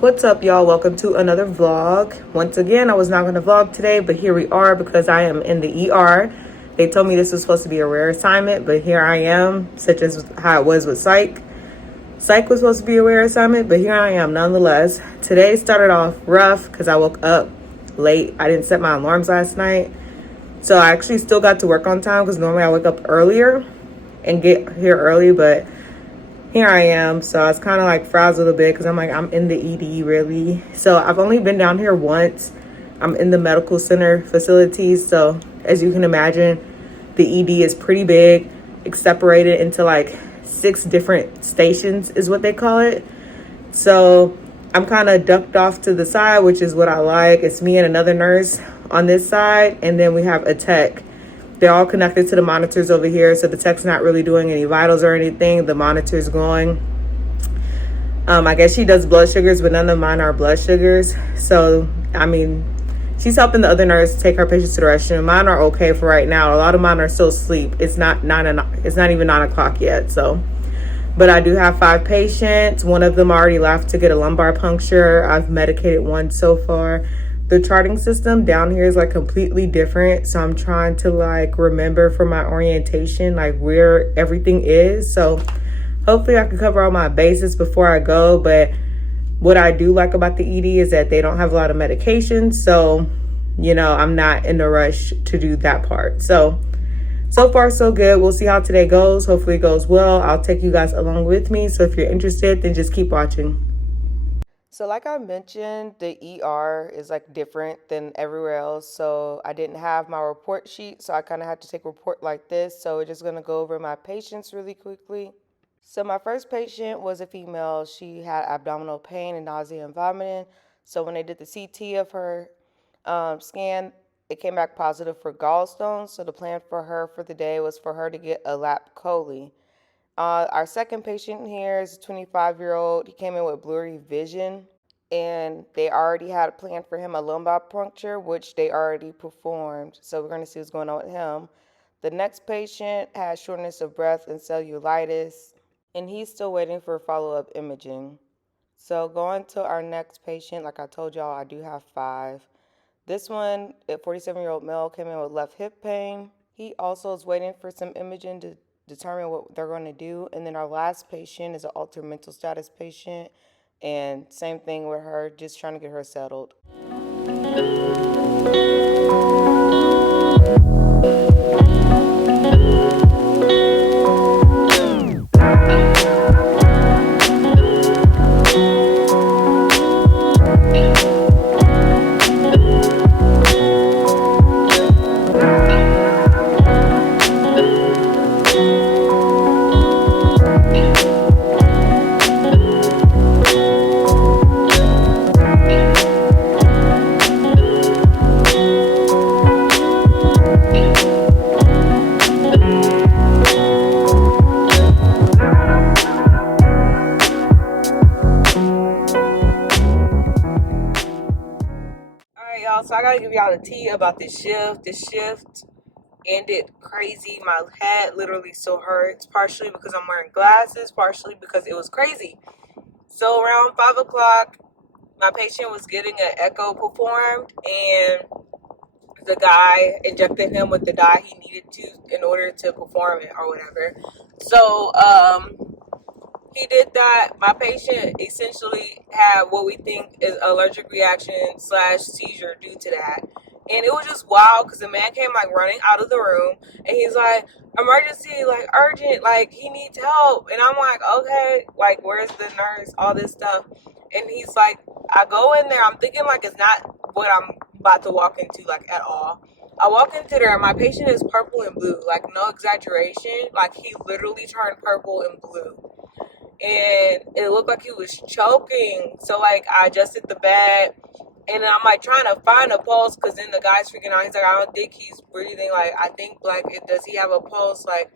What's up, y'all? Welcome to another vlog. Once again, I was not going to vlog today, but here we are because I am in the ER. They told me this was supposed to be a rare assignment, but here I am, such as how it was with psych. Psych was supposed to be a rare assignment, but here I am nonetheless. Today started off rough because I woke up late. I didn't set my alarms last night. So I actually still got to work on time because normally I wake up earlier and get here early, but here I am. So I was kind of like frazzled a bit because I'm in the ED really. So I've only been down here once. I'm in the medical center facilities. So as you can imagine, the ED is pretty big. It's separated into like 6 different stations is what they call it. So I'm kind of ducked off to the side, which is what I like. It's me and another nurse on this side. And then we have a tech. They're all connected to the monitors over here, so the tech's not really doing any vitals or anything. The monitor's going. I guess she does blood sugars, but none of mine are blood sugars. So, I mean, she's helping the other nurse take her patients to the restroom. Mine are okay for right now. A lot of mine are still asleep. It's not even 9 o'clock yet. So, but I do have 5 patients. One of them already left to get a lumbar puncture. I've medicated one so far. The charting system down here is like completely different. So I'm trying to like remember for my orientation, like where everything is. So hopefully I can cover all my bases before I go. But what I do like about the ED is that they don't have a lot of medication. So, I'm not in a rush to do that part. So far so good. We'll see how today goes. Hopefully it goes well. I'll take you guys along with me. So if you're interested, then just keep watching. So like I mentioned, the ER is like different than everywhere else. So I didn't have my report sheet. So I kind of had to take a report like this. So we're just going to go over my patients really quickly. So my first patient was a female. She had abdominal pain and nausea and vomiting. So when they did the CT of her scan, it came back positive for gallstones. So the plan for her for the day was for her to get a lap chole. Our second patient here is a 25-year-old. He came in with blurry vision, and they already had a plan for him, a lumbar puncture, which they already performed. So we're going to see what's going on with him. The next patient has shortness of breath and cellulitis, and he's still waiting for follow-up imaging. So going to our next patient, like I told y'all, I do have 5. This one, a 47-year-old male, came in with left hip pain. He also is waiting for some imaging to determine what they're going to do. And then our last patient is an altered mental status patient. And same thing with her, just trying to get her settled. So I gotta give y'all the tea about this shift. This shift ended crazy. My head literally still hurts, partially because I'm wearing glasses, partially because it was crazy. So around 5 o'clock, my patient was getting an echo performed, and the guy injected him with the dye he needed to in order to perform it or whatever. So he did that. My patient essentially had what we think is allergic reaction / seizure due to that. And it was just wild because the man came like running out of the room and he's like, emergency, like urgent, like he needs help. And I'm like, okay, like where's the nurse, all this stuff. And he's like, I go in there, I'm thinking like it's not what I'm about to walk into like at all. I walk into there and my patient is purple and blue, like no exaggeration, like he literally turned purple and blue. And it looked like he was choking. So like I adjusted the bed, and then I'm like trying to find a pulse, because then the guy's freaking out. He's like, I don't think he's breathing. Like I think like does he have a pulse? Like,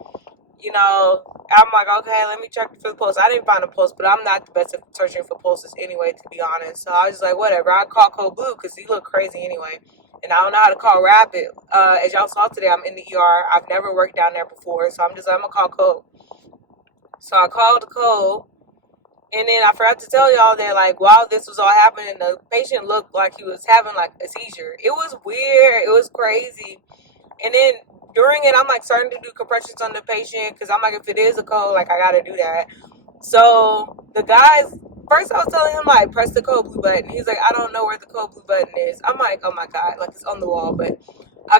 I'm like, okay, let me check for the pulse. I didn't find a pulse, but I'm not the best at searching for pulses anyway, to be honest. So I was just like, whatever. I call Code Blue because he looked crazy anyway. And I don't know how to call Rapid. As y'all saw today, I'm in the ER. I've never worked down there before, so I'm just like, I'm gonna call Code. So I called Code. And then I forgot to tell y'all that, like, while this was all happening, the patient looked like he was having, like, a seizure. It was weird. It was crazy. And then during it, I'm, like, starting to do compressions on the patient because I'm like, if it is a cold, like, I got to do that. So the guys, first I was telling him, like, press the code blue button. He's like, I don't know where the code blue button is. I'm like, oh, my God. Like, it's on the wall. But I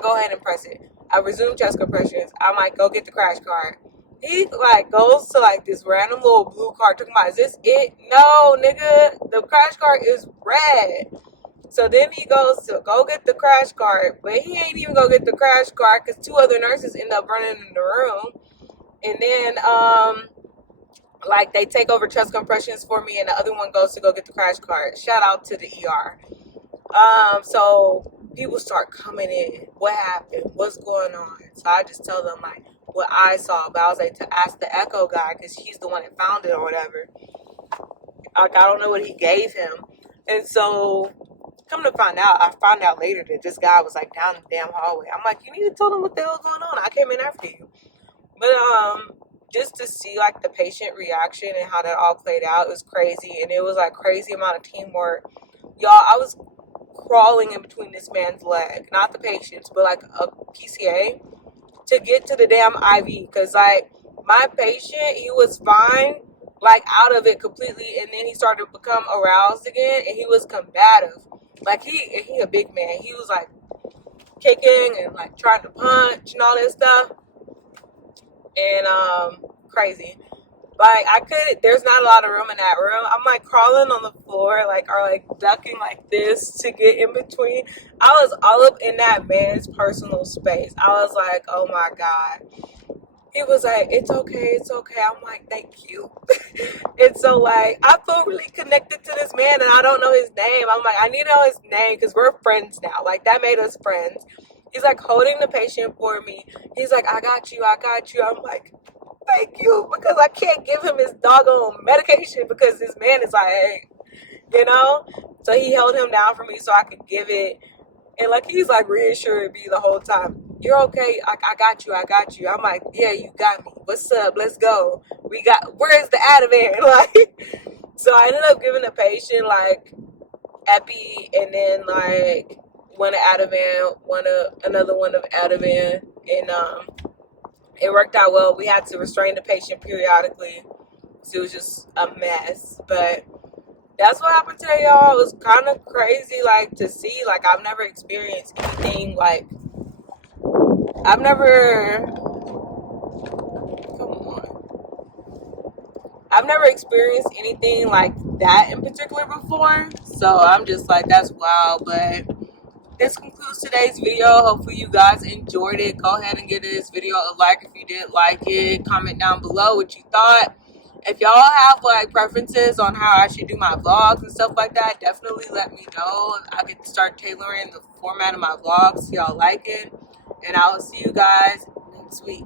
go ahead and press it. I resume chest compressions. I'm like, go get the crash card. He, like, goes to, like, this random little blue card. Talking about, is this it? No, nigga. The crash card is red. So then he goes to go get the crash card. But he ain't even go get the crash card because 2 other nurses end up running in the room. And then, like, they take over chest compressions for me, and the other one goes to go get the crash card. Shout out to the ER. So people start coming in. What happened? What's going on? So I just tell them, like, what I saw. But I was like, to ask the echo guy, because he's the one that found it or whatever. Like, I don't know what he gave him. And so, come to find out, I found out later that this guy was, like, down the damn hallway. I'm like, you need to tell them what the hell's going on. I came in after you. But, just to see, like, the patient reaction and how that all played out, it was crazy. And it was, like, crazy amount of teamwork. Y'all, I was crawling in between this man's leg, not the patient's, but, like, a PCA, to get to the damn IV. Because, like, my patient, he was fine, like, out of it completely. And then he started to become aroused again. And he was combative. Like, he a big man. He was, like, kicking and, like, trying to punch and all that stuff. And crazy. Like, there's not a lot of room in that room. I'm, like, crawling on the floor, like, or, like, ducking like this to get in between. I was all up in that man's personal space. I was like, oh my God. He was like, it's okay. I'm like, thank you. And so, like, I feel really connected to this man, and I don't know his name. I'm like, I need to know his name because we're friends now. Like, that made us friends. He's, like, holding the patient for me. He's like, I got you. I'm like, thank you, because I can't give him his doggone medication because this man is like, hey, you know? So he held him down for me so I could give it. And, like, he's, like, reassuring me the whole time. You're okay. I got you. I'm like, yeah, you got me. What's up? Let's go. Where's the Ativan? Like, so I ended up giving the patient, like, epi, and then, like, another one of Ativan, and it worked out well. We had to restrain the patient periodically, so it was just a mess. But that's what happened today, y'all. It was kind of crazy, like, to see. Like, I've never experienced anything like. I've never experienced anything like that in particular before. So I'm just like, that's wild. But this concludes today's video. Hopefully you guys enjoyed it. Go ahead and give this video a like if you did like it. Comment down below what you thought. If y'all have, like, preferences on how I should do my vlogs and stuff like that, definitely let me know. I get to start tailoring the format of my vlogs so y'all like it. And I will see you guys next week.